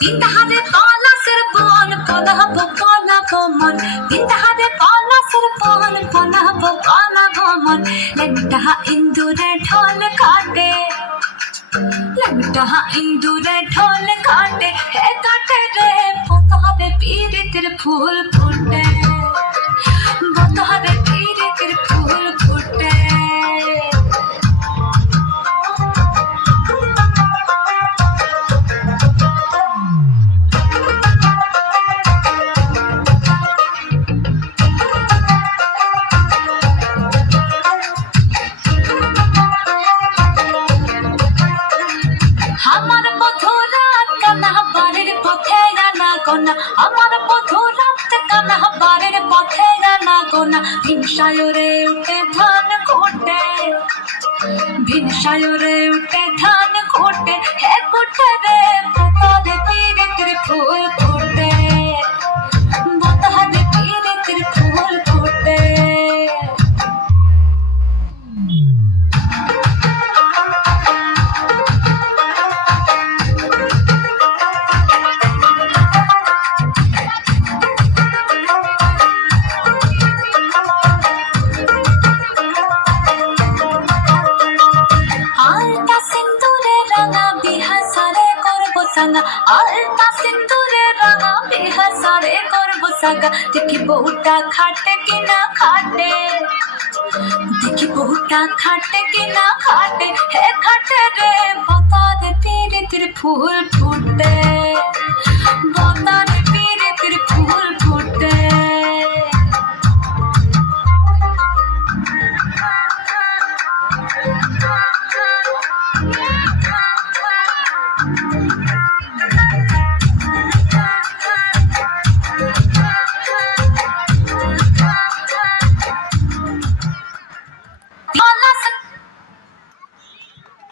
তিনধারে পলাশের বন পলাবো পলাবো মন, তিনধারে পলাশের বন পলাবো পলাবো মন। লেংটা ইন্দুরে ঢোল কাটে, লেংটা ইন্দুরে ঢোল কাটে, হে কাটে রে বতহারে পীরিতের ফুল ফুটে, বতহারে পীরিতের ফুল ফুটে। আমার বধুরা কানা বাড়ির পথে রানা গোনা, আমার বধুরা কানা বাড়ির পথে রানা গোনা। ভিনসায়রে উঠে ধান কোটে, ভিনসায়রে উঠে ধান কোটে, হে কোটে রে বতহারে পীরিতের ফুল ফুটে, বতহারে পীরিতের ফুল ফুটে। আলতা সিন্দুরে রাঙা বিহাসারে করবো সাঙ্গা, আলতা সিন্দুরে রাঙা বিহাসারে করবো সাঙ্গা। দেখি বউটা খাটে কিনা খাটে, দেখি বউটা খাটে কিনা খাটে, হে খাটে রে বতহারে পীরিতের ফুল ফুটে, বতহারে